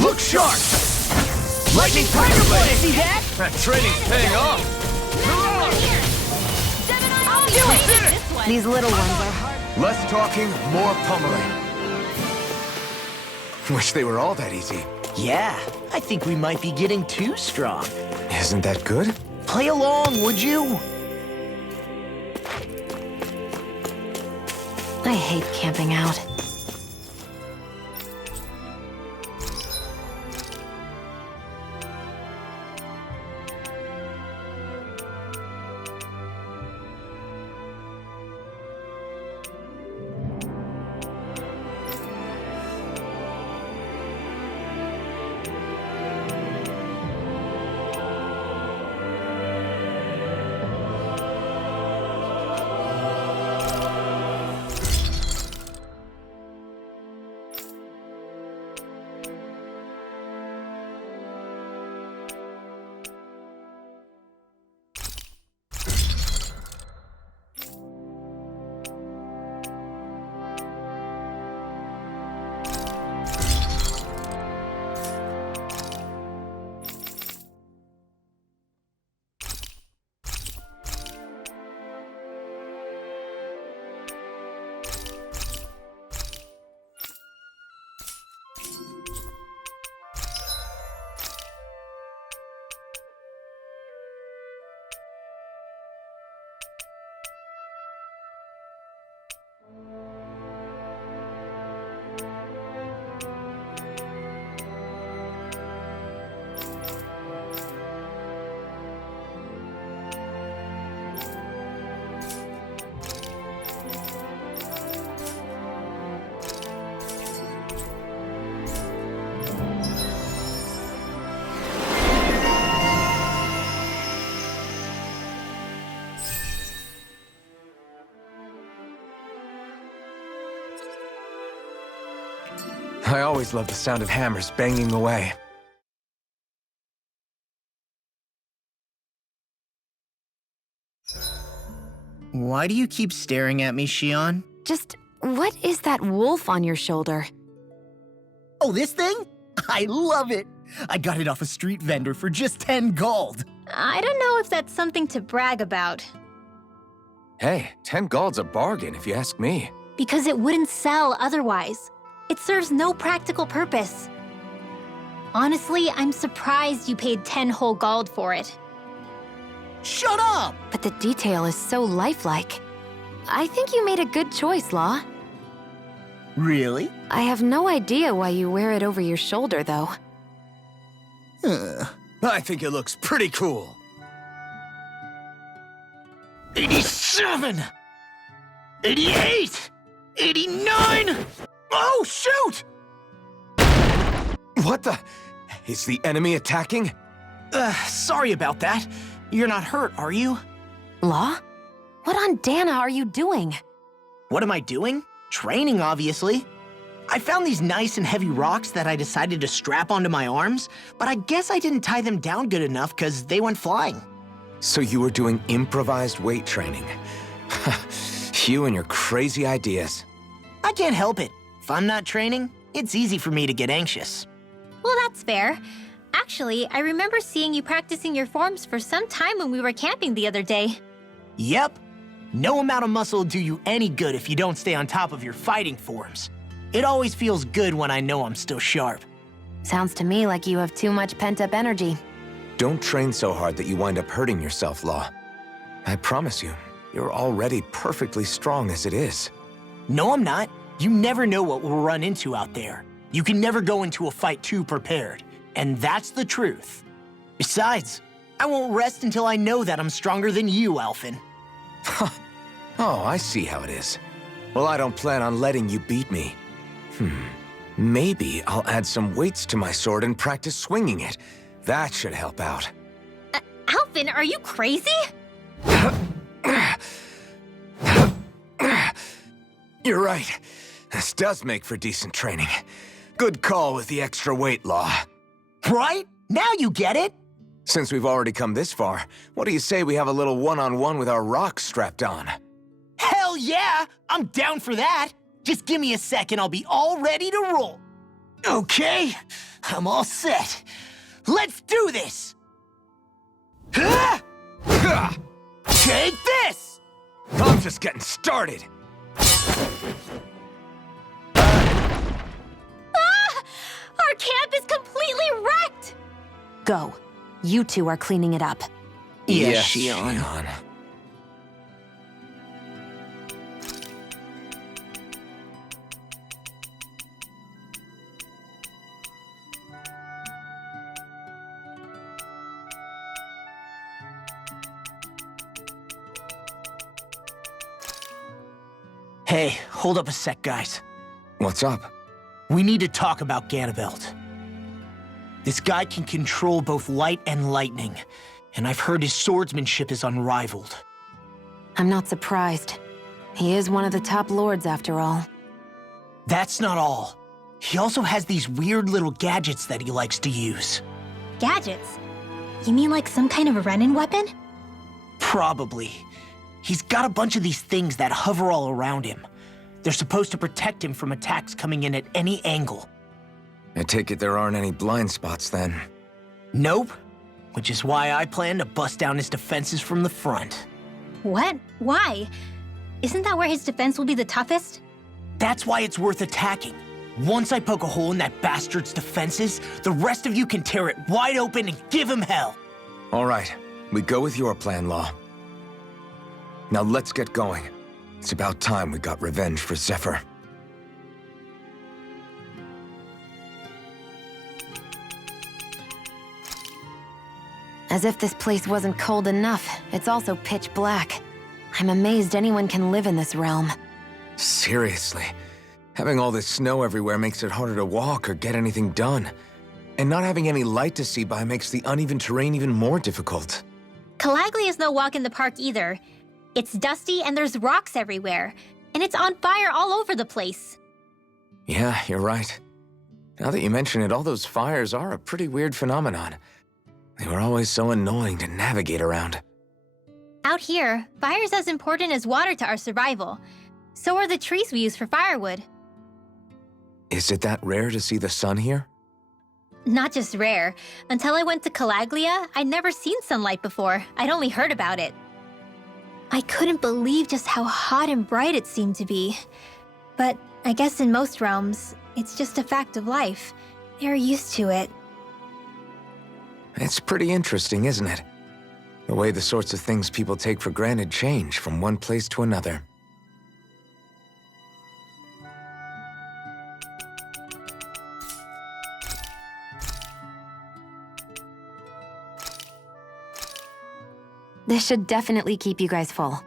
Look sharp! Lightning Tiger Blade! See that? That training's paying off! Mirage! I'll do it! These little ones are hard. Less talking, more pummeling. Wish they were all that easy. Yeah, I think we might be getting too strong. Isn't that good? Play along, would you? I hate camping out. I always love the sound of hammers banging away. Why do you keep staring at me, Xion? Just, what is that wolf on your shoulder? Oh, this thing? I love it! I got it off a street vendor for just 10 gold. I don't know if that's something to brag about. Hey, 10 gold's a bargain if you ask me. Because it wouldn't sell otherwise. It serves no practical purpose. Honestly, I'm surprised you paid 10 whole gold for it. Shut up! But the detail is so lifelike. I think you made a good choice, Law. Really? I have no idea why you wear it over your shoulder, though. I think it looks pretty cool. 87! 88! 89! Oh, shoot! What the? Is the enemy attacking? Sorry about that. You're not hurt, are you? Law? What on Dana are you doing? What am I doing? Training, obviously. I found these nice and heavy rocks that I decided to strap onto my arms, but I guess I didn't tie them down good enough because they went flying. So you were doing improvised weight training. You and your crazy ideas. I can't help it. If I'm not training, it's easy for me to get anxious. Well, that's fair. Actually, I remember seeing you practicing your forms for some time when we were camping the other day. Yep. No amount of muscle will do you any good if you don't stay on top of your fighting forms. It always feels good when I know I'm still sharp. Sounds to me like you have too much pent-up energy. Don't train so hard that you wind up hurting yourself, Law. I promise you, you're already perfectly strong as it is. No, I'm not. You never know what we'll run into out there. You can never go into a fight too prepared, and that's the truth. Besides, I won't rest until I know that I'm stronger than you, Alphen. Oh, I see how it is. Well, I don't plan on letting you beat me. Maybe I'll add some weights to my sword and practice swinging it. That should help out. Alphen, are you crazy? You're right. This does make for decent training. Good call with the extra weight, Law. Right? Now you get it! Since we've already come this far, what do you say we have a little one-on-one with our rocks strapped on? Hell yeah! I'm down for that! Just give me a second, I'll be all ready to roll. Okay, I'm all set. Let's do this! Take this! I'm just getting started. Our camp is completely wrecked! Go. You two are cleaning it up. Yes, Shion. Hey, hold up a sec, guys. What's up? We need to talk about Ganabelt. This guy can control both light and lightning, and I've heard his swordsmanship is unrivaled. I'm not surprised. He is one of the top lords, after all. That's not all. He also has these weird little gadgets that he likes to use. Gadgets? You mean like some kind of a Renin weapon? Probably. He's got a bunch of these things that hover all around him. They're supposed to protect him from attacks coming in at any angle. I take it there aren't any blind spots then. Nope. Which is why I plan to bust down his defenses from the front. What? Why? Isn't that where his defense will be the toughest? That's why it's worth attacking. Once I poke a hole in that bastard's defenses, the rest of you can tear it wide open and give him hell. All right, we go with your plan, Law. Now let's get going. It's about time we got revenge for Zephyr. As if this place wasn't cold enough, it's also pitch black. I'm amazed anyone can live in this realm. Seriously, having all this snow everywhere makes it harder to walk or get anything done. And not having any light to see by makes the uneven terrain even more difficult. Calagli is no walk in the park either. It's dusty and there's rocks everywhere, and it's on fire all over the place. Yeah, you're right. Now that you mention it, all those fires are a pretty weird phenomenon. They were always so annoying to navigate around. Out here, fire's as important as water to our survival. So are the trees we use for firewood. Is it that rare to see the sun here? Not just rare. Until I went to Calaglia, I'd never seen sunlight before. I'd only heard about it. I couldn't believe just how hot and bright it seemed to be. But I guess in most realms, it's just a fact of life. They're used to it. It's pretty interesting, isn't it? The way the sorts of things people take for granted change from one place to another. This should definitely keep you guys full.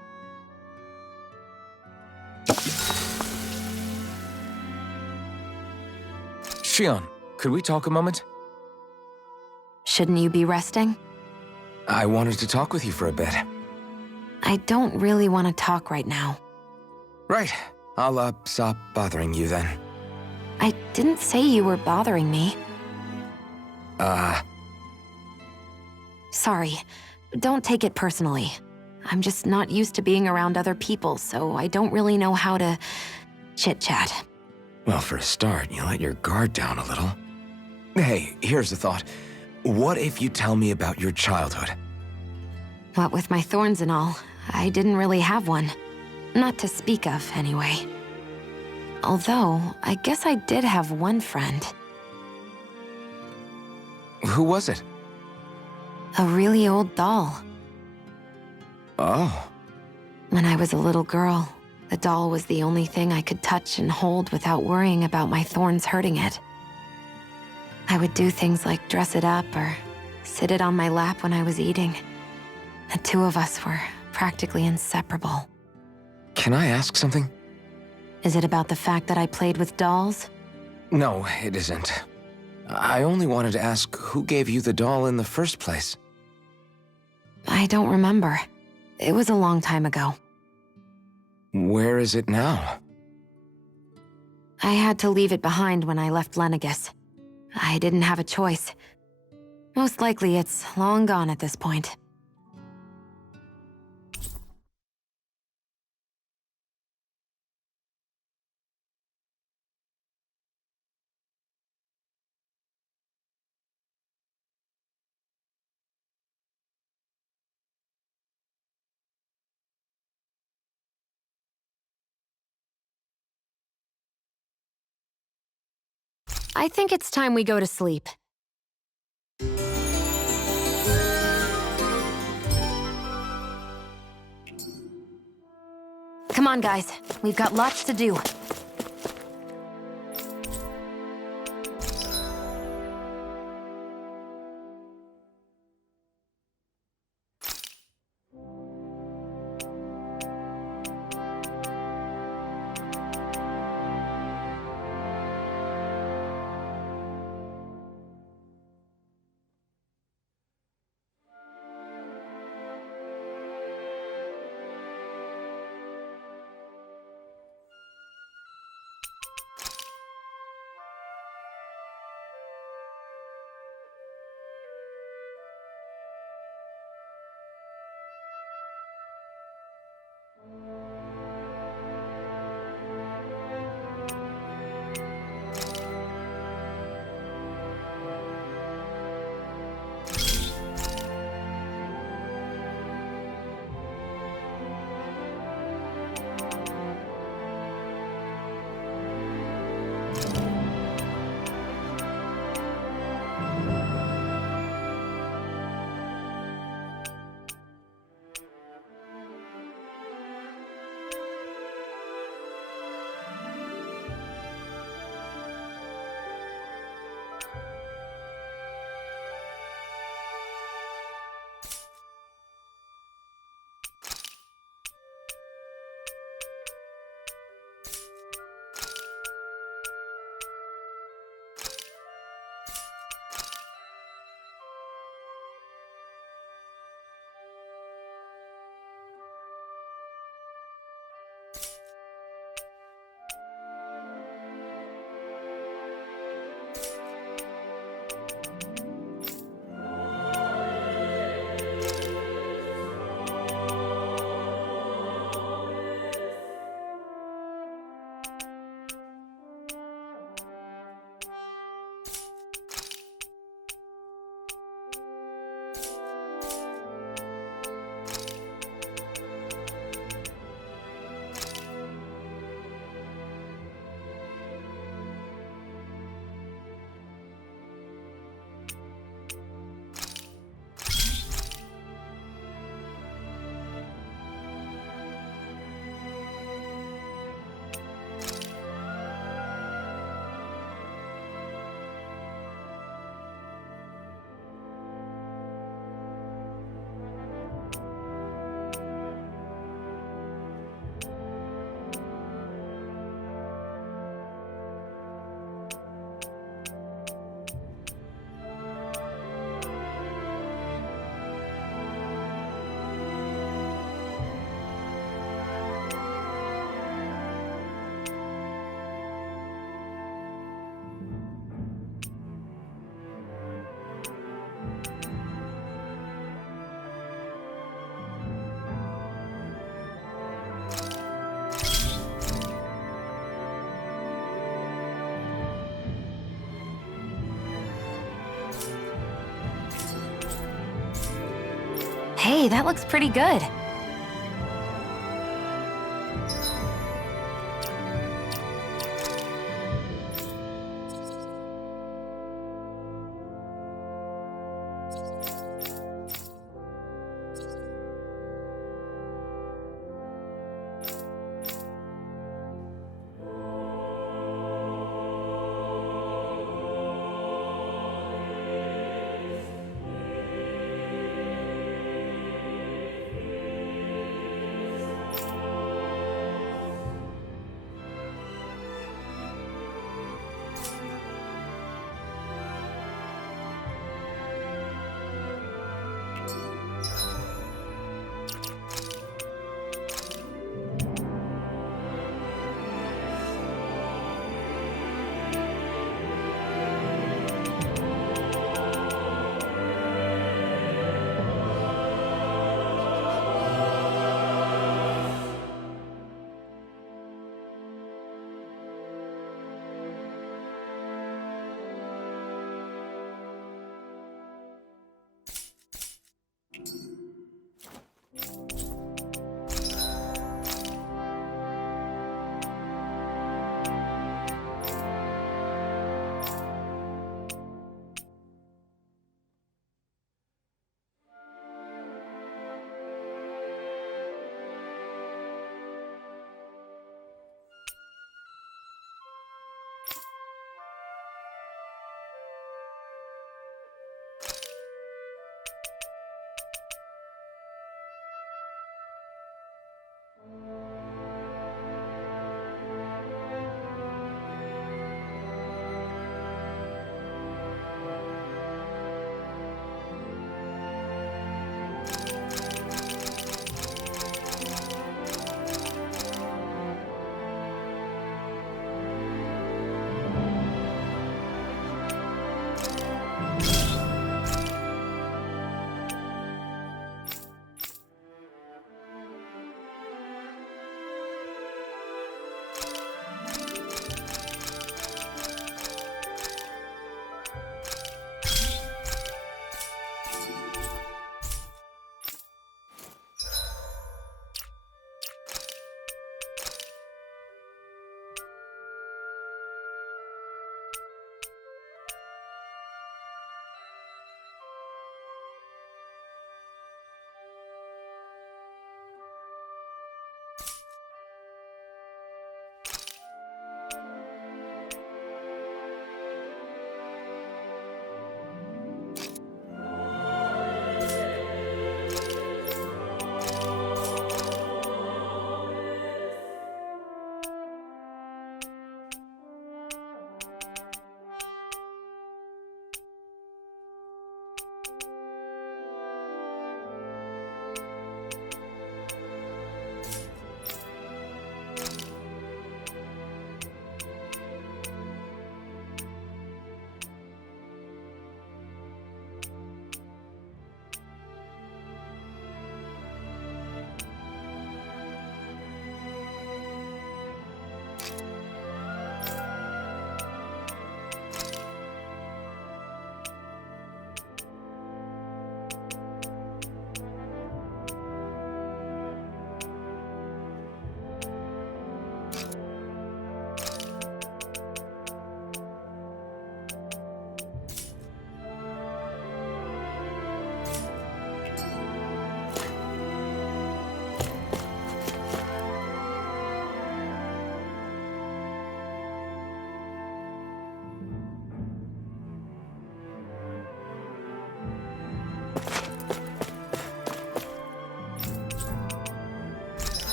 Shion, could we talk a moment? Shouldn't you be resting? I wanted to talk with you for a bit. I don't really want to talk right now. Right. I'll, stop bothering you then. I didn't say you were bothering me. Sorry. Don't take it personally. I'm just not used to being around other people, so I don't really know how to chit-chat. Well, for a start, you let your guard down a little. Hey, here's the thought. What if you tell me about your childhood? What with my thorns and all, I didn't really have one. Not to speak of, anyway. Although, I guess I did have one friend. Who was it? A really old doll. Oh. When I was a little girl, the doll was the only thing I could touch and hold without worrying about my thorns hurting it. I would do things like dress it up or sit it on my lap when I was eating. The two of us were practically inseparable. Can I ask something? Is it about the fact that I played with dolls? No, it isn't. I only wanted to ask who gave you the doll in the first place. I don't remember. It was a long time ago. Where is it now? I had to leave it behind when I left Lenegus. I didn't have a choice. Most likely it's long gone at this point. I think it's time we go to sleep. Come on, guys. We've got lots to do. Hey, that looks pretty good.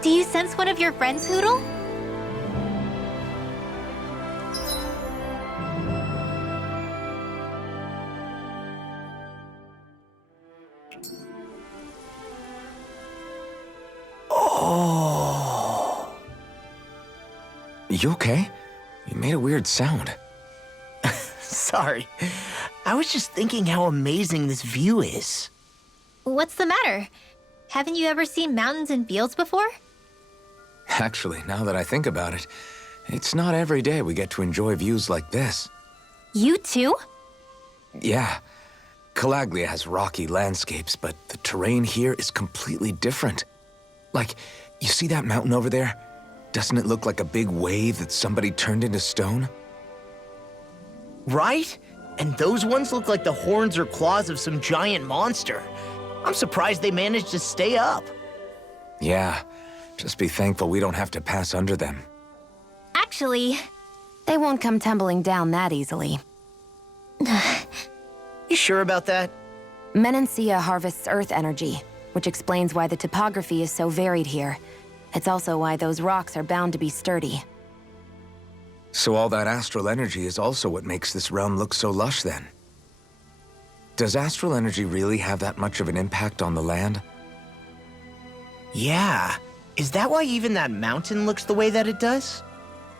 Do you sense one of your friends, Hoodle? Oh. You okay? You made a weird sound. Sorry. I was just thinking how amazing this view is. What's the matter? Haven't you ever seen mountains and fields before? Actually, now that I think about it, it's not every day we get to enjoy views like this. You too? Yeah. Calaglia has rocky landscapes, but the terrain here is completely different. Like, you see that mountain over there? Doesn't it look like a big wave that somebody turned into stone? Right? And those ones look like the horns or claws of some giant monster. I'm surprised they managed to stay up. Yeah. Just be thankful we don't have to pass under them. Actually, They won't come tumbling down that easily. You sure about that? Menancia harvests earth energy, which explains why the topography is so varied here. It's also why those rocks are bound to be sturdy. So all that astral energy is also what makes this realm look so lush then? Does astral energy really have that much of an impact on the land? Yeah. Is that why even that mountain looks the way that it does?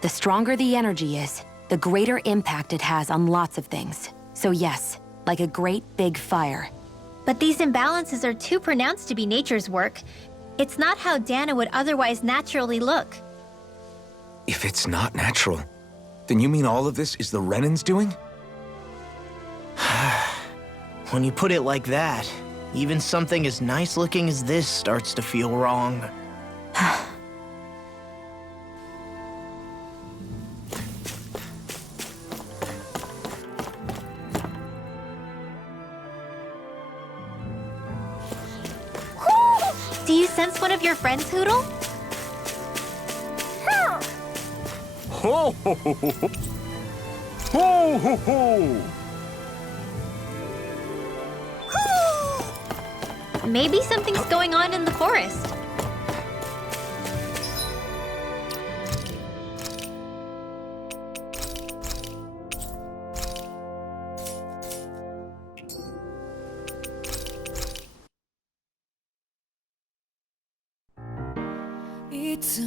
The stronger the energy is, the greater impact it has on lots of things. So yes, like a great big fire. but these imbalances are too pronounced to be nature's work. It's not how Dana would otherwise naturally look. If it's not natural, then you mean all of this is the Renans doing? When you put it like that, even something as nice looking as this starts to feel wrong. Do you sense one of your friends, Hoodle? Ho ho ho ho ho! Ho ho ho! Maybe something's going on in the forest. It's